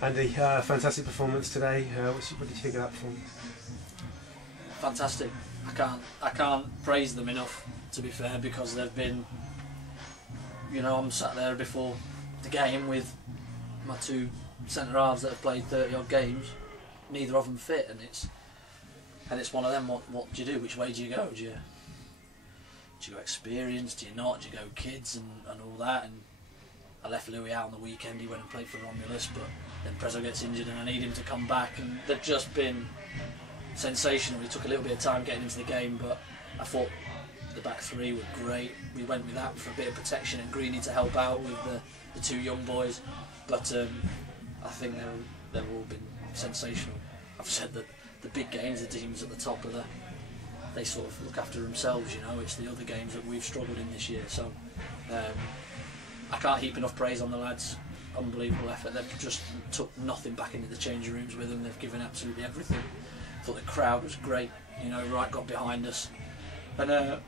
Andy, fantastic performance today. What did you think of that performance? Fantastic. I can't praise them enough, to be fair, because they've been, you know, I'm sat there before the game with my two centre halves that have played 30 odd games, neither of them fit, and it's one of them. What do you do? Which way do you go? Do you go experience? Do you not? Do you go kids and all that? And I left Louis out on the weekend. He went and played for Romulus, but then Prezzo gets injured and I need him to come back, and they've just been sensational. It took a little bit of time getting into the game, but I thought the back three were great. We went with that for a bit of protection and Greeny to help out with the two young boys, but I think they've all been sensational. I've said that the big games, the teams at the top of they sort of look after themselves, you know. It's the other games that we've struggled in this year, so I can't heap enough praise on the lads. Unbelievable effort. They've just took nothing back into the changing rooms with them. They've given absolutely everything. I thought the crowd was great, you know, right got behind us, and I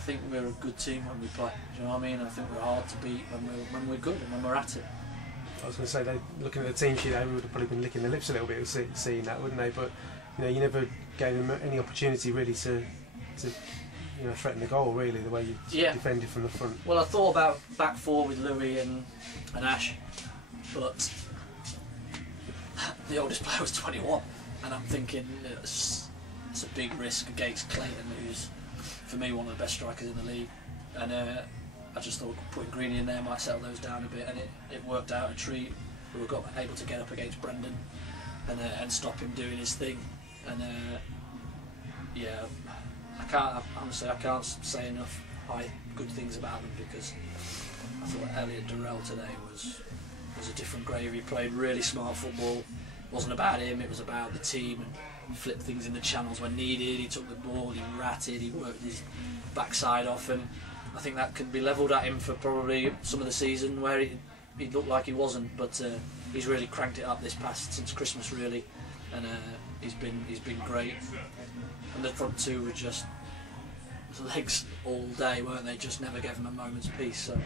think we're a good team when we play. Do you know what I mean? I think we're hard to beat when we're good and when we're at it. I was going to say, looking at the team sheet, they would have probably been licking their lips a little bit seeing that, wouldn't they? But you know, you never gave them any opportunity really to you know, threaten the goal, really, the way you defended from the front. Well, I thought about back four with Louis and Ash, but the oldest player was 21, and I'm thinking it's a big risk against Clayton, who's for me one of the best strikers in the league, and I just thought putting Greeny in there might settle those down a bit, and it worked out a treat. We were able to get up against Brendan and stop him doing his thing, and yeah, I can't say enough good things about them, because I thought Elliot Durrell today was a different gravy. He played really smart football. It wasn't about him, it was about the team, and flipped things in the channels when needed. He took the ball, he ratted, he worked his backside off, and I think that can be levelled at him for probably some of the season where he looked like he wasn't, but he's really cranked it up since Christmas, really, and he's been great. And the front two were just legs all day, weren't they? Just never gave him a moment's peace. So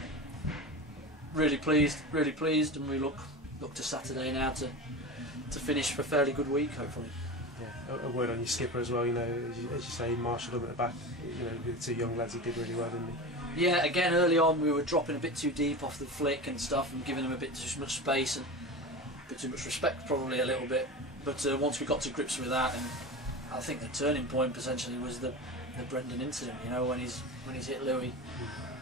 really pleased, and we look to Saturday now to finish for a fairly good week, hopefully. Yeah, a word on your skipper as well. You know, as you say, he marshalled them at the back. You know, with the two young lads, he did really well, didn't he? Yeah, again, early on we were dropping a bit too deep off the flick and stuff, and giving them a bit too much space and a bit too much respect, probably a little bit. But once we got to grips with that, and I think the turning point potentially was the Brendan incident. You know, when he's hit Louis,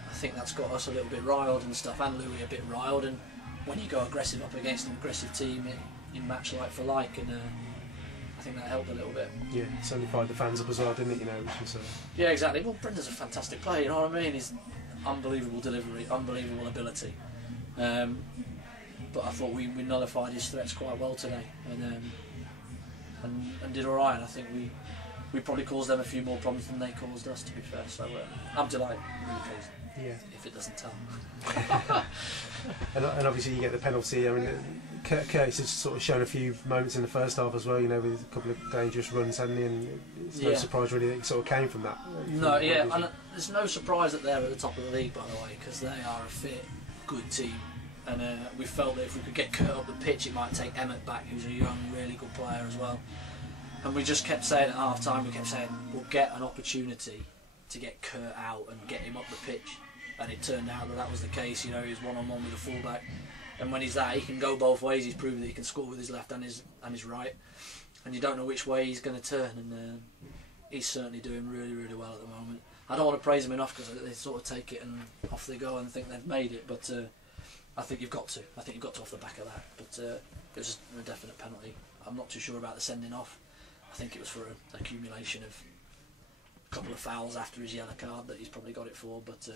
I think that's got us a little bit riled and stuff, and Louis a bit riled. And when you go aggressive up against an aggressive team, you match like for like, and I think that helped a little bit. Yeah, it certainly fired the fans up as well, didn't it? You know, which was, yeah, exactly. Well, Brendan's a fantastic player. You know what I mean? He's unbelievable delivery, unbelievable ability. But I thought we nullified his threats quite well today, and did all right. And I think we probably caused them a few more problems than they caused us, to be fair. So I'm delighted, really pleased. Yeah. If it doesn't tell. and obviously you get the penalty. I mean, Curtis has sort of shown a few moments in the first half as well. You know, with a couple of dangerous runs, hadn't he? And it's no surprise really that he sort of came from that. No, yeah, and there's no surprise that they're at the top of the league, by the way, because they are a fit, good team. And we felt that if we could get Kurt up the pitch, it might take Emmett back, who's a young, really good player as well. And we just kept saying at half time, we kept saying we'll get an opportunity to get Kurt out and get him up the pitch, and it turned out that was the case. You know, he was one-on-one with a fullback, and when he's that, he can go both ways. He's proven that he can score with his left and his right, and you don't know which way he's going to turn, and he's certainly doing really, really well at the moment. I don't want to praise him enough, because they sort of take it and off they go and think they've made it, but I think you've got to. I think you've got to off the back of that, but it was a definite penalty. I'm not too sure about the sending off. I think it was for an accumulation of a couple of fouls after his yellow card that he's probably got it for, but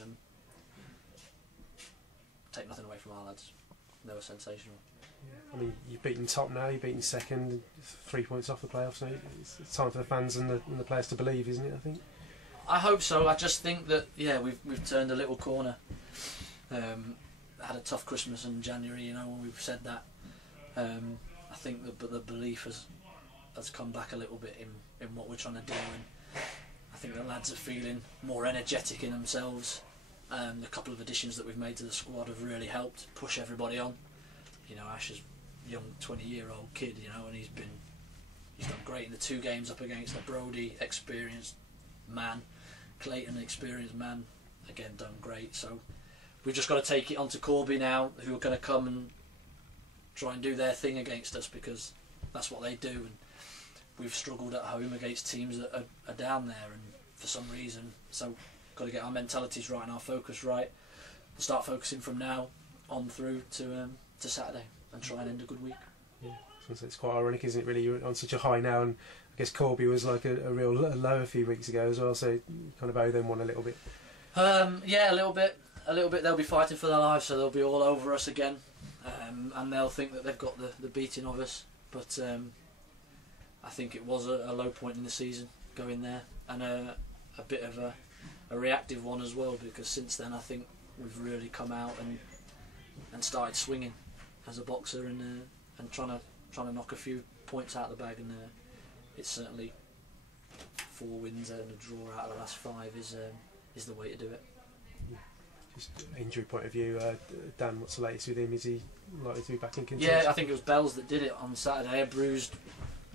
take nothing away from our lads. They were sensational. Yeah. I mean, you've beaten top now, you've beaten second, 3 points off the playoffs now. It's time for the fans and the players to believe, isn't it, I think? I hope so. I just think that, yeah, we've turned a little corner. Had a tough Christmas and January, you know, when we've said that. I think the belief has come back a little bit in what we're trying to do, and I think the lads are feeling more energetic in themselves. The couple of additions that we've made to the squad have really helped push everybody on. you know, Ash is a young 20-year-old kid, you know, and he's done great in the 2 games up against a Brody, experienced man, Clayton, experienced man, again done great. So we've just got to take it on to Corby now, who are going to come and try and do their thing against us, because that's what they do. And we've struggled at home against teams that are down there, and for some reason, so got to get our mentalities right and our focus right, and start focusing from now on through to Saturday and try and end a good week. Yeah, it's quite ironic, isn't it? Really, you're on such a high now, and I guess Corby was like a real low a few weeks ago as well. So you kind of owe them one a little bit. Yeah, a little bit. They'll be fighting for their lives, so they'll be all over us again, and they'll think that they've got the beating of us. But I think it was a low point in the season going there, and a bit of a reactive one as well, because since then I think we've really come out and started swinging as a boxer and trying to knock a few points out of the bag, and it's certainly 4 wins and a draw out of the last 5 is the way to do it. Yeah. Just injury point of view, Dan, what's the latest with him? Is he likely to be back in contention? Yeah, I think it was Bells that did it on Saturday, a bruised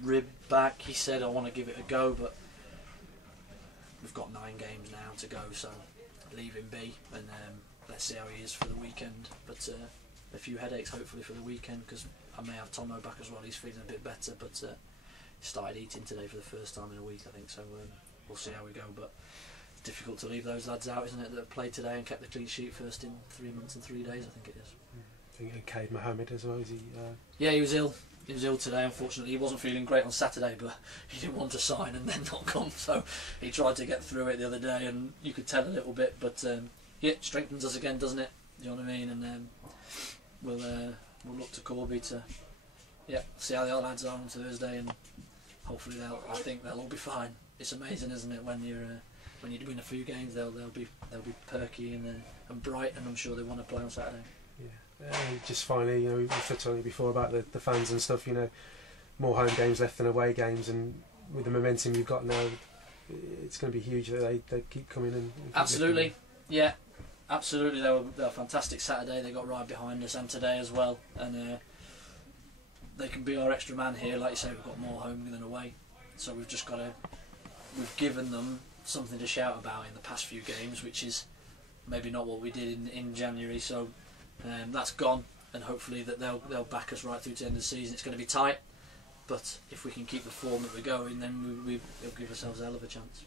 rib back. He said, I want to give it a go, but we've got 9 games now to go, so leave him be, and let's see how he is for the weekend. But a few headaches hopefully for the weekend, because I may have Tomo back as well. He's feeling a bit better, but he started eating today for the first time in a week, I think, so we'll see how we go. But it's difficult to leave those lads out, isn't it, that have played today and kept the clean sheet first in 3 months and 3 days, I think it is. And Cade Mohammed as well, is he? Yeah, he was ill. He was ill today, unfortunately. He wasn't feeling great on Saturday, but he didn't want to sign and then not come, so he tried to get through it the other day, and you could tell a little bit, but yeah, it strengthens us again, doesn't it? You know what I mean? And we'll look to Corby to see how the other lads are on Thursday, and hopefully I think they'll all be fine. It's amazing, isn't it, when you win a few games, they'll be perky and bright, and I'm sure they want to play on Saturday. Yeah. Just finally, you know, we've touched on it before about the fans and stuff. You know, more home games left than away games, and with the momentum you've got now, it's going to be huge that they keep coming and keep absolutely lifting. Yeah, absolutely. They were a fantastic Saturday. They got right behind us, and today as well, and they can be our extra man here. Like you say, we've got more home than away, so we've given them something to shout about in the past few games, which is maybe not what we did in January. So that's gone, and hopefully that they'll back us right through to the end of the season. It's going to be tight, but if we can keep the form that we're going, then we'll give ourselves a hell of a chance.